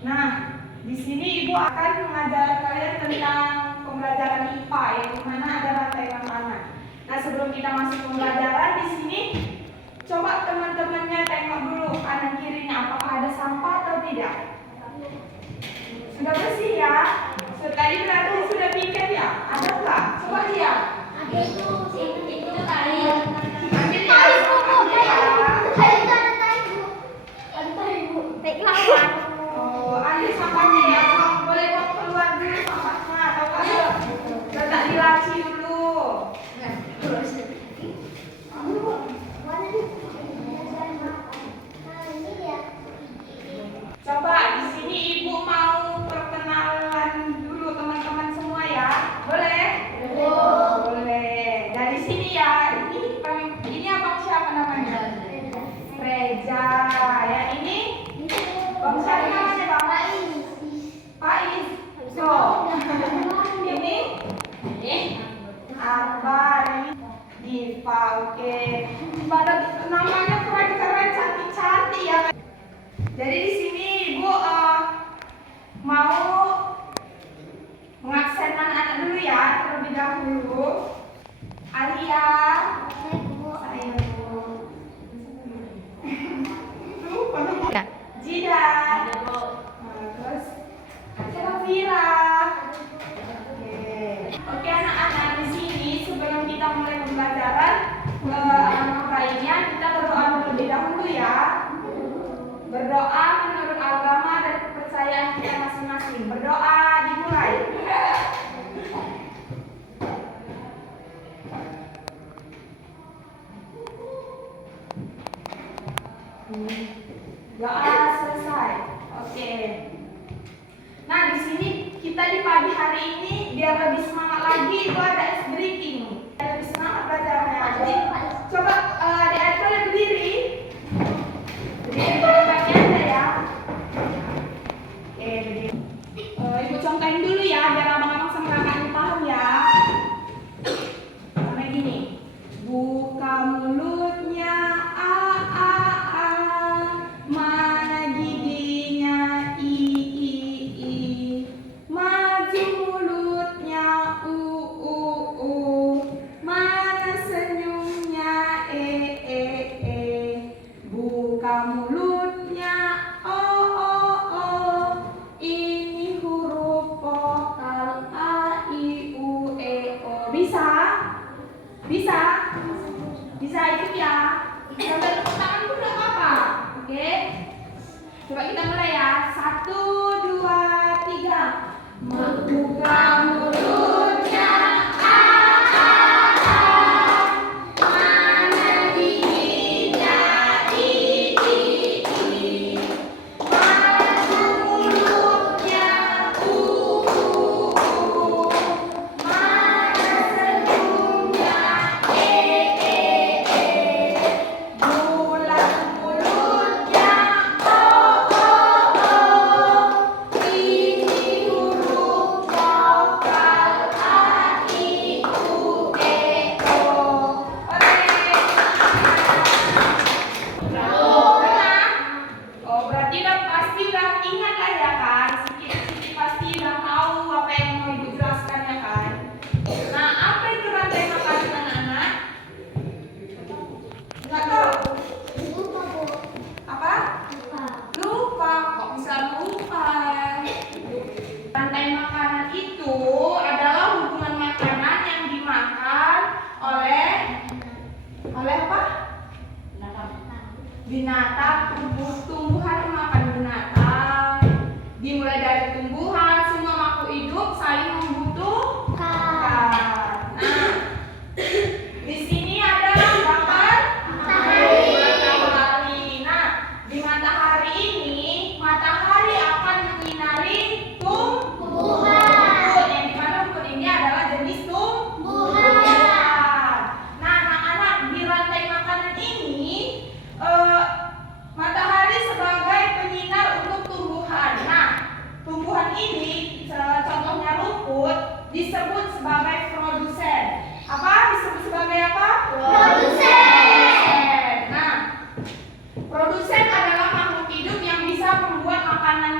Nah, di sini Ibu akan mengajar kalian tentang pembelajaran IPA, yang mana ada rantai makanan. Nah, sebelum kita masuk pembelajaran di sini, coba teman-temannya tengok dulu kanan kirinya apakah ada sampah atau tidak. Sudah bersih ya? Tadi berarti sudah pikir ya? Ada nggak? Coba lihat. Ada itu tadi. Ambil ya, oh, ambil sampahnya ya. Boleh bawa keluar dulu sampahnya atau letak di laci dulu. Coba di sini Ibu mau perkenalan dulu teman-teman semua ya. Boleh? Boleh. Dari sini ya. Ini abang siapa namanya? Reza. Yang ini? Bang siapa namanya Bang? Pais. So. Ini? Akbar. Diva. Oke. Pada namanya keren-keren, cantik-cantik ya. Jadi di sini Ibu mau mengabsen anak-anak dulu ya terlebih dahulu. Alia, Jidan, terus Vira. Oke anak-anak, di sini sebelum kita mulai pembelajaran anak lainnya kita berdoa terlebih dahulu ya. Berdoa menurut agama dan kepercayaan kita masing-masing. Berdoa dimulai. Doa selesai. Oke. Nah, di sini kita di pagi hari ini biar lebih semangat lagi itu ada ice breaking. Lebih semangat belajarnya. Jadi coba adik-adik boleh berdiri. Berdiri aja ya. Oke, berdiri. Ibu contohin dulu ya biar abang-abang sama kakaknya paham ya. Karena gini. Buka mulutnya a a a, mana giginya i i i, maju mulutnya u u u, mana senyumnya e e e, buka mulutnya o o o, ini huruf vokal a i u e o. Bisa? Bisa? Bisa ikut ya? Sambil tepuk tangan pun gak apa-apa. Oke? Coba kita mulai ya. 1, 2, 3. Membuka mulutnya a a a, mana giginya i i i, maju mulutnya u u u, mana senyumnya e e e, bulan mulutnya o o o, ini huruf vokal a i u e o. Oh, berarti udah pasti udah ingat lah ya kan? Sedikit-sedikit pasti udah tahu apa yang mau Ibu jelaskan ya kan? Nah, apa itu rantai makanan anak-anak? Nggak tahu? Apa? Lupa. Kok bisa lupa? Rantai makanan itu adalah hubungan makanan yang dimakan oleh apa? Binatang, tumbuhan makan binatang. Dimulai dari tumbuhan, semua makhluk hidup saling membutuhkan. Nah, di sini ada gambar matahari. Nah, di matahari ini, matahari akan menyinari tumbuhan. Yang dimana rumput ini adalah jenis tumbuhan. Nah, anak-anak, di rantai makanan ini matahari sebagai penyinar untuk tumbuhan. Nah, tumbuhan ini contohnya rumput disebut sebagai produsen. Apa? Disebut sebagai apa? Produsen. Nah, produsen adalah makhluk hidup yang bisa membuat makanan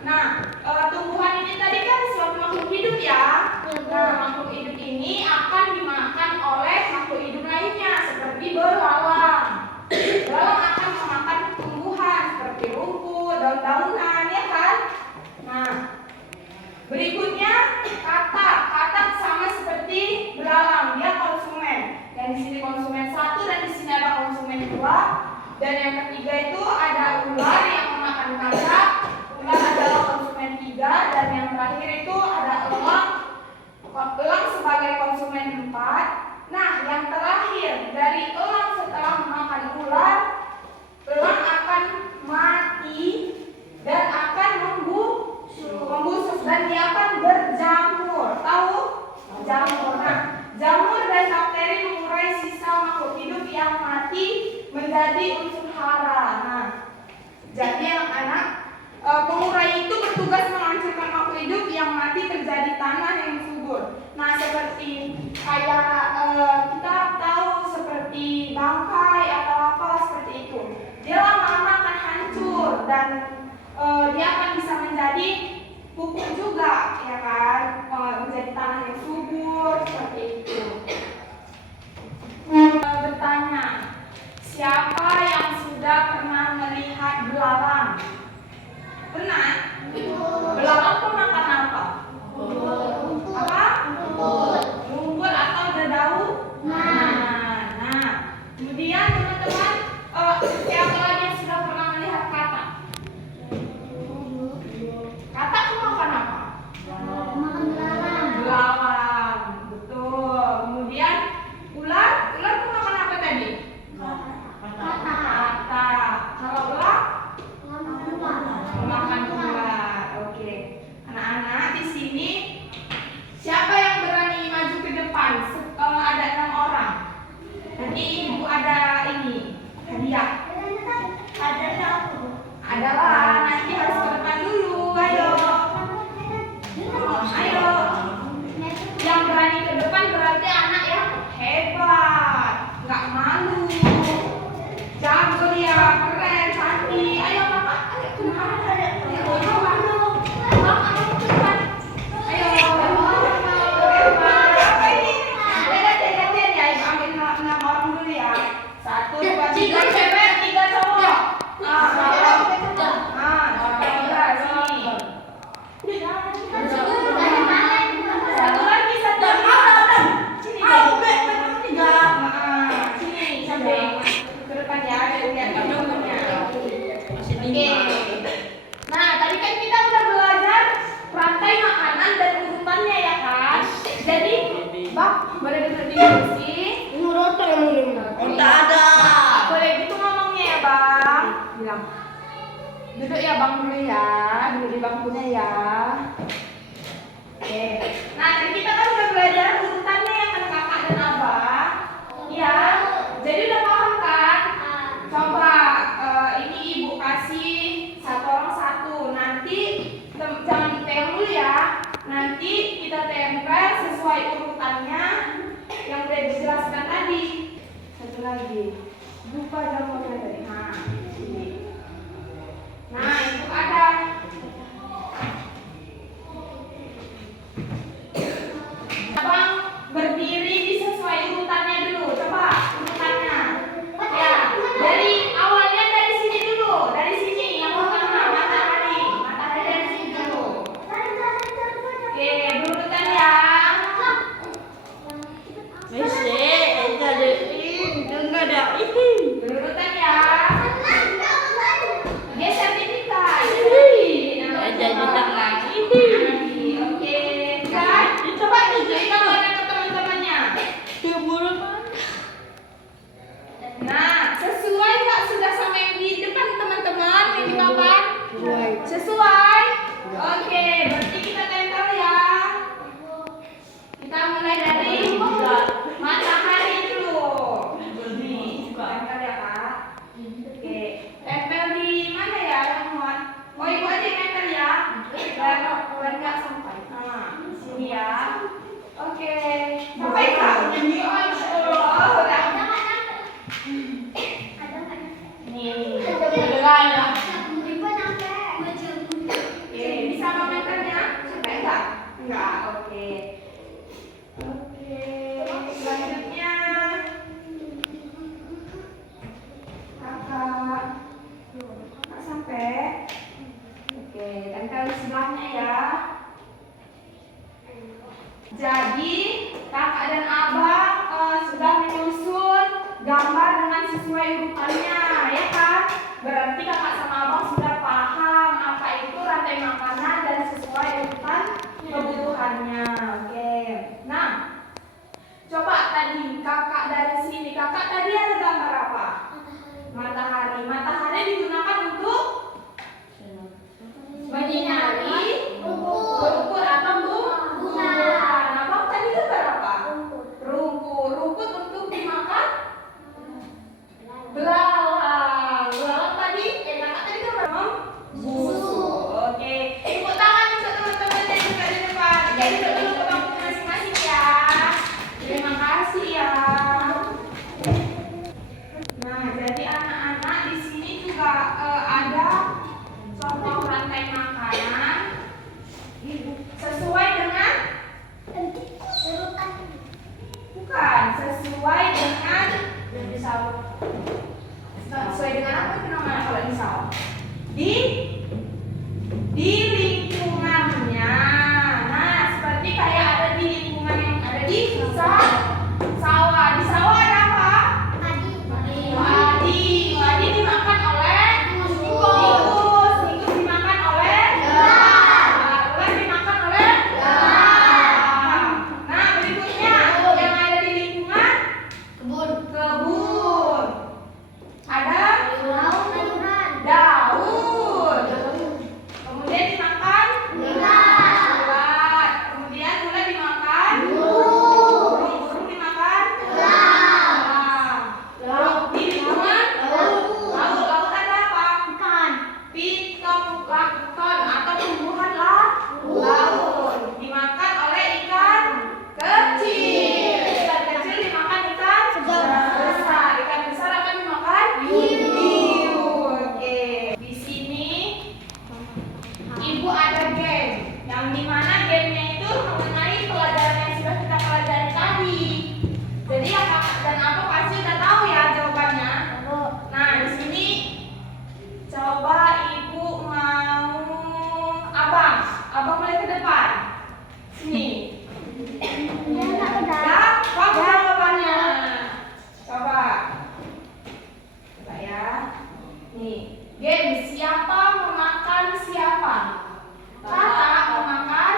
Nah, tumbuhan ini tadi kan suatu makhluk hidup ya. Nah, makhluk hidup ini akan dimakan oleh makhluk hidup lainnya seperti belalang. Belalang akan memakan tumbuhan seperti rumput, daun-daunan, ya kan? Nah, berikutnya katak. Katak sama seperti belalang, dia konsumen. Dan di sini konsumen 1 dan di sini ada konsumen 2. Dan yang ketiga itu ada ular yang memakan katak. Ular adalah konsumen 3 dan yang terakhir itu ada elang. Elang sebagai konsumen 4. Nah, yang terakhir dari elang setelah memakan ular, elang akan mati dan akan membusuk dan dia akan berjamur. Tahu? Jamur. Nah, jamur dan bakteri mengurai sisa makhluk hidup yang mati menjadi unsur hara. Nah, jadi anak-anak, pengurai itu bertugas menghancurkan makhluk hidup yang mati terjadi tanah yang subur. Nah, seperti kayak kita tahu seperti bangkai atau apa seperti itu. Dia lama-lama akan hancur dan dia akan bisa menjadi pupuk juga, ya kan? Menjadi tanah yang subur seperti itu. Bertanya, siapa yang sudah pernah melihat belalang? Pernah? Belalang pemakan apa? Apa? Rumput atau dedaunan. Nah, kemudian teman-teman, siapa lagi yang sudah pernah melihat katak? Katak makan apa? Belalang. Betul. Kemudian ular makan apa tadi? Katak. Kalau ular? Makan ular. Oke. Anak-anak, di sini siapa yang berani maju ke depan? Ada 6 orang. Nanti ibu ada ini hadiah. Adalah nanti harus ke depan dulu. Ayo. Ayo. Yang berani ke depan berarti anak yang hebat, nggak malu, jago ya, keren, cantik. Ayo kakak, ayo ke depan. Duduk ya bang dulu ya, duduk di bangkunya ya. Oke. Nah tadi kita kan udah belajar urutannya ya kan kakak dan abang. Ya. Jadi udah paham kan? Coba ini ibu kasih satu orang satu. Nanti jangan ditempel dulu ya. Nanti kita tempel sesuai urutannya yang udah dijelaskan tadi. Satu lagi. Lupa jamurnya tadi. Nah, ini. Nah, itu ada. Abang berdiri di sesuai urutannya dulu. Coba urutannya. Ya, dari awalnya dari sini dulu. Dari sini yang pertama matahari. Matahari dari sini dulu. Oke, berurutan ya. Berurutan ya. Geser tipikan. Jadi tengah. Oke, kan? Coba tunjukin gambarnya ke teman-temannya. Nah, sesuai nggak sudah sama yang di depan teman-teman yang di papan? Sesuai. Oke, berarti kita tempel ya. Kita mulai dari matahari dulu. Nih, tempel ya kak. Oke, tempel di mana ya yang muat? Oh ibu aja yang tempel ya. Dan nggak sampai. Nah, sini ya. Oke, sampai kak. Oh, udah. Nih, udah ya. Oke. Oke, tempel di sebelahnya ya. Jadi kakak dan abang sudah menyusun gambar dengan sesuai urutannya, ya kan? Berarti kakak sama abang sudah paham apa itu rantai makanan dan sesuai urutan kebutuhannya. Oke. Nah, coba tadi kakak dari sini, kakak tadi ada gambar apa? Matahari. Matahari digunakan untuk menyinari rumput atau tumbuhan. Abang tadi gambar apa? Rumput. Rumput untuk dimakan? Belalang. Belalang tadi, kakak tadi gambar apa? Busuk. Oke. Tepuk tangan untuk teman-teman yang juga di depan. Jadi duduk dulu ke bangku masing-masing ya. Terima kasih ya. Nah, jadi anak-anak di sini juga ada contoh rantai makanan sesuai dengan bukan sesuai dengan sesuai dengan apa itu namanya kalau di sawah di lingkungannya. Nah, seperti kayak ada di lingkungan yang ada di sawah. Di sawah ada apa? Padi dimakan oleh tikus dimakan oleh ular dimakan oleh belalang. Nah, berikutnya yang ada di lingkungan kebun. Ada daun. Kemudian dimakan ulat. Kemudian ulat dimakan burung dimakan laut. Di lingkungan laut ada apa? Fitoplankton atau tumbuhan laut dimakan oleh ikan kecil. Ikan kecil dimakan ikan besar. Ikan besar akan dimakan hiu. Oke. Di sini ibu ada game yang dimana gamenya itu mengenai pelajaran yang sudah kita pelajari tadi. Jadi ya kakak dan abang pasti udah tahu ya jawabannya. Nah, di sini coba ibu mau abang mulai ke depan. Sini. Ya, kamu jawabannya. Coba ya. Nih, game siapa memakan siapa? Kakak memakan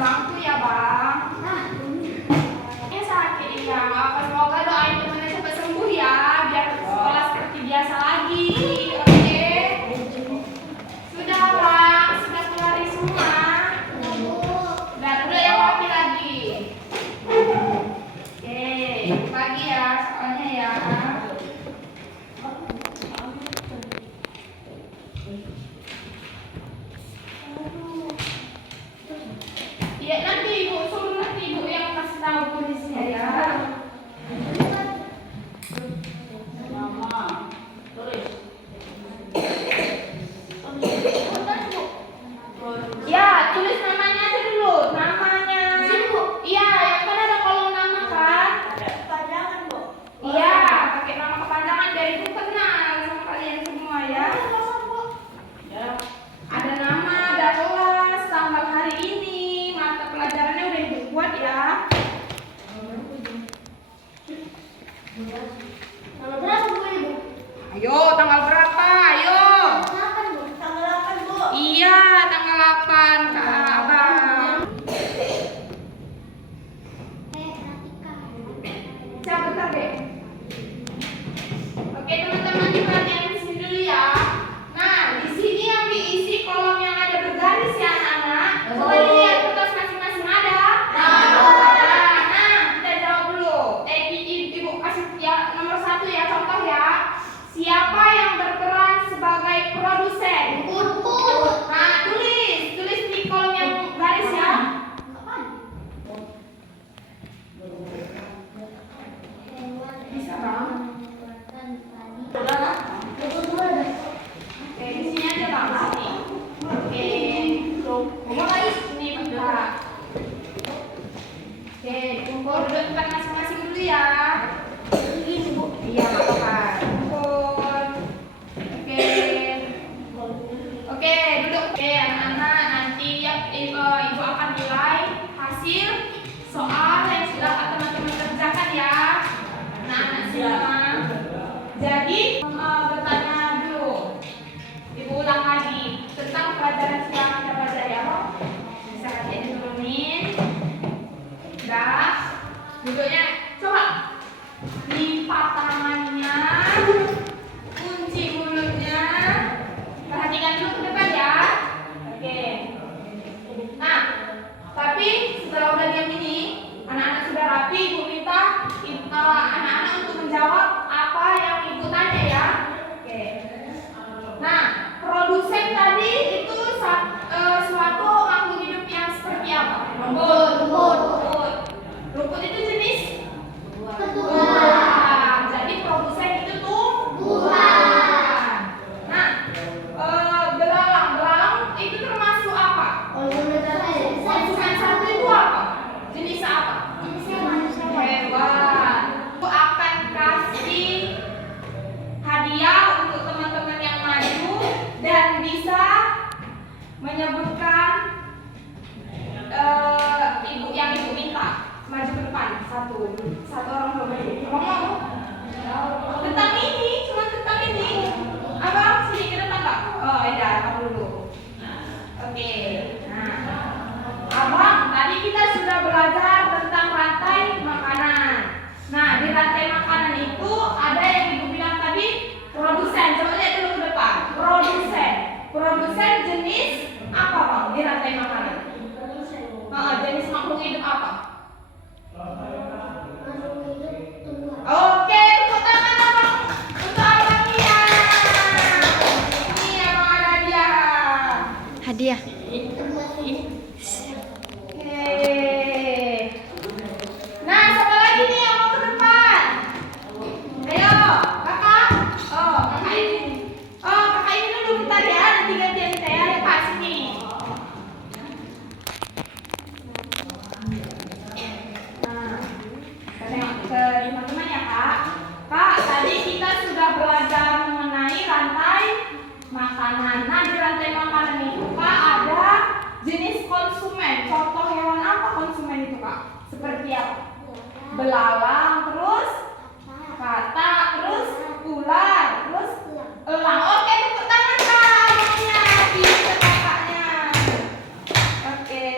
bangku ya bang. Ini sakit ya, semoga doain temennya cepat sembuh ya, biar sekolah seperti biasa lagi. Oke. Sudah bang, sudah keluar semua. Udah yang rapi lagi. Oke, pagi ya soalnya ya. Ya nanti ibu suruh nanti ibu yang kasih tahu polisinya ya. Ya, tulis namanya aja dulu. Namanya. Iya, yang kan ada kolom nama kan? Kepanjangan, Bu. Iya, pakai nama kepanjangan biar itu kenal sama kalian semua ya. Ada nama, ada kelas, tanggal hari ini, mata pelajarannya udah ibu buat ya. Tanggal berapa, Bu, Ibu? Ayo, tanggal berapa? Ayo. Tanggal 8, Bu. Tanggal 8, Bu. Iya, tanggal 8 Kak Abang. Siap, bentar deh. Oke teman-teman, diperhatikan di sini dulu ya. Nah, di sini yang diisi kolom yang ada bergaris ya anak-anak. Coba dilihat kertas masing-masing ada. Nah, kita jawab dulu. Ibu kasih ya nomor 1 ya, contoh ya. Siapa yang berperan sebagai produsen? Nah, tulis di kolom yang garis ya. Bisa bang? Oke, di sini aja bang, sini. Oke, mulai sini bentar. Oke, kumpul dulu tempat masing-masing dulu ya. Ini, Bu. Iya, nggak apa-apa. Kumpul. Oke. Oke, duduk. Oke, anak-anak, nanti ibu akan nilai hasil soal yang sudah teman-teman kerjakan ya. Anak-anak semua. Jadi, bertanya dulu. Ibu ulang lagi tentang pelajaran yang kita belajar ya, Pak. Bisa kasih diturunin. Udah. Duduknya, coba lipat tangannya, kunci mulutnya. Perhatikan dulu ke depan ya. Oke. Nah, tapi setelah udah diam ini, anak-anak sudah rapi, ibu minta anak-anak untuk menjawab apa yang ibu tanya ya. Oke. Nah, produsen tadi itu suatu makhluk hidup yang seperti apa? Rumput. Rumput itu jenis tumbuhan. Jadi produsen itu tumbuhan. Nah, belalang itu termasuk apa? Konsumen satu itu apa? Jenis apa? Hewan. Aku akan kasih hadiah untuk teman-teman yang maju dan bisa menyebutkan ibu yang ibu minta. Maju ke depan, satu orang ngomong tentang ini, cuma tentang ini. Abang sini ke depan Kak. Oh iya, kamu dulu. Oke. Nah, abang tadi kita sudah belajar tentang rantai makanan. Nah, di rantai makanan itu ada yang ibu bilang tadi produsen. Coba lihat dulu ke depan. Produsen jenis apa bang di rantai makanan? Jenis makhluk hidup apa? Oke, tepuk tangan abang untuk abang ya. Ini abang ada hadiah. Oke. Nah, siapa lagi nih yang mau ke depan? Ayo, kakak. Oh, kakak ini. Oh, kakak ini dulu bentar ya. Nanti gantian saya ya Pak sini. Nah, kita tengok ke teman-teman ya Kak. Kak, tadi kita sudah belajar mengenai rantai makanan. Nah, di rantai makanan itu Kak ada jenis konsumen. Contoh hewan apa konsumen itu Kak? Seperti apa? Belalang, terus katak, terus ular, terus elang. Oke, tepuk tangan Kak. Abangnya, bisa kakaknya. Oke.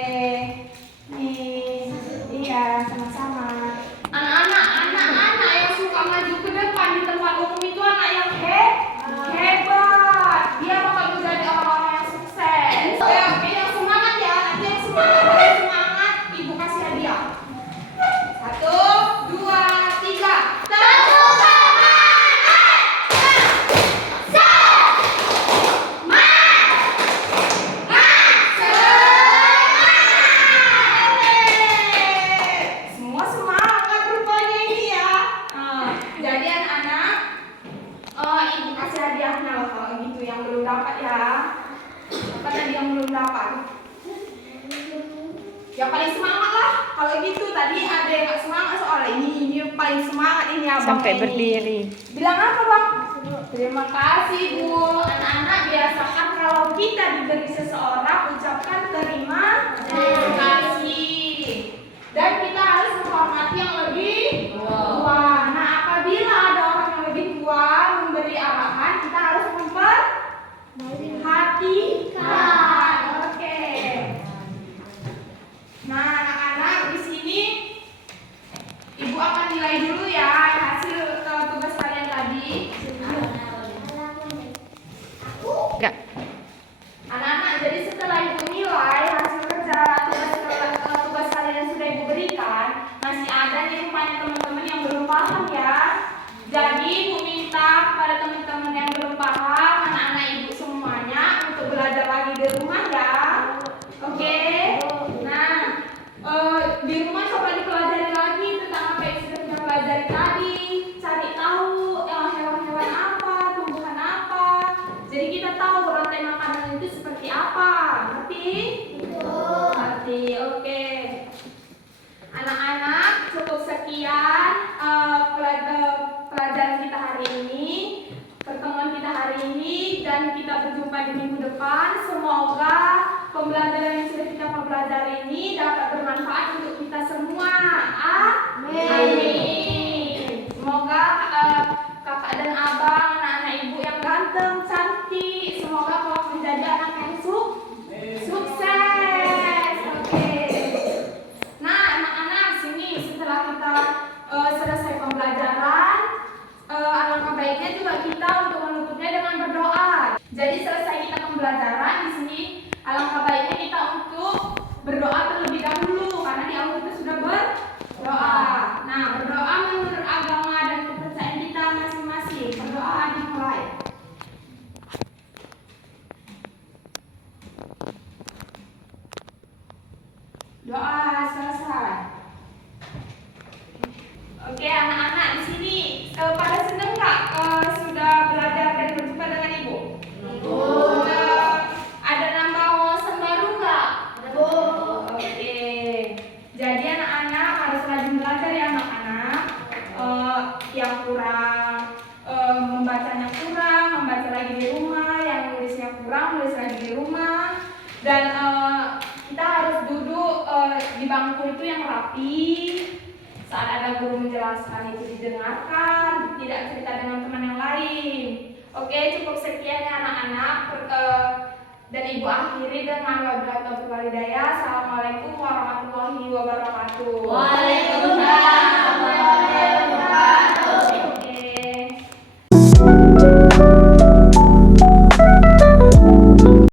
Yang paling semangat lah. Kalau gitu tadi ada yang nggak semangat soalnya ini paling semangat ini abang. Sampai ini. berdiri. Bilang apa bang? Terima kasih bu. Anak-anak biasakan kalau kita diberi seseorang ucapkan terima kasih. Dan kita harus menghormati yang lebih tua. Nah apabila ada orang yang lebih tua memberi arahan, kita harus memperhatikan. Oke. Nah anak-anak di sini ibu akan nilai dulu ya hasil tugas kalian tadi. Enggak. Anak-anak, jadi setelah ibu nilai hasil kerja tugas kalian yang sudah ibu berikan, masih ada nih rupanya teman-teman yang belum paham ya. Jadi ibu minta kepada teman-teman yang belum paham, anak-anak ibu semuanya untuk belajar lagi di rumah ya. Oke? Nah, di rumah coba dipelajari lagi tentang apa yang sudah kita pelajari tadi. Cari tahu hewan-hewan apa, tumbuhan apa. Jadi kita tahu berantai makanan itu seperti apa. Ngerti? Ngerti. Oke. Anak-anak, cukup sekian pelajaran kita hari ini, pertemuan kita hari ini, dan kita berjumpa di minggu depan. Semoga pembelajaran yang sudah kita pelajari ini dapat bermanfaat untuk kita semua. Amin. Semoga kakak dan abang, anak-anak ibu yang ganteng, cantik, semoga kelak menjadi anak yang sukses. Oke. Nah, anak-anak sini setelah kita selesai pembelajaran, alangkah baiknya juga kita untuk menutupnya dengan berdoa. Jadi selesai kita pembelajaran di sini, alangkah baiknya kita untuk berdoa terlebih dahulu karena di awal kita sudah berdoa. Nah, berdoa menurut agama dan kepercayaan kita masing-masing. Berdoa dimulai. Doa selesai. Oke, anak-anak di sini pada senang nggak sudah belajar dan berjumpa dengan ibu? Ada nambah wawasan baru nggak? Oke. Jadi anak-anak harus rajin belajar ya anak-anak. Yang kurang membacanya kurang, membaca lagi di rumah. Yang nulisnya kurang, nulis lagi di rumah. Dan kita harus duduk di bangku itu yang rapi. Saat ada guru menjelaskan itu didengarkan, tidak cerita dengan teman yang lain. Oke, cukup sekian ya anak-anak. Dan ibu akhiri dengan wabillahi taufiq wal hidayah. Assalamualaikum warahmatullahi wabarakatuh.